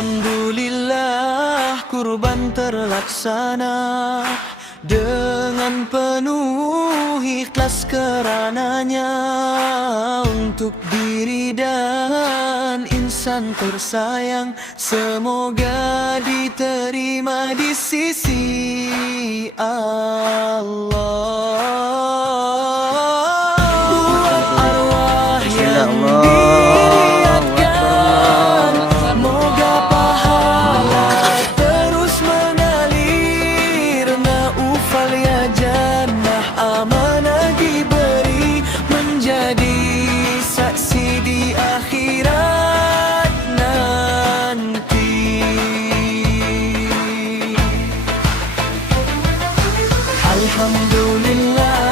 Alhamdulillah kurban terlaksana dengan penuh ikhlas karenanya, untuk diri dan insan tersayang, semoga diterima di sisi Allah. Buat arwah yang diniatkan, moga pahala terus mengalir. Naufal ya jannah amanah diberi, menjadi saksi di akhirat nanti. Alhamdulillah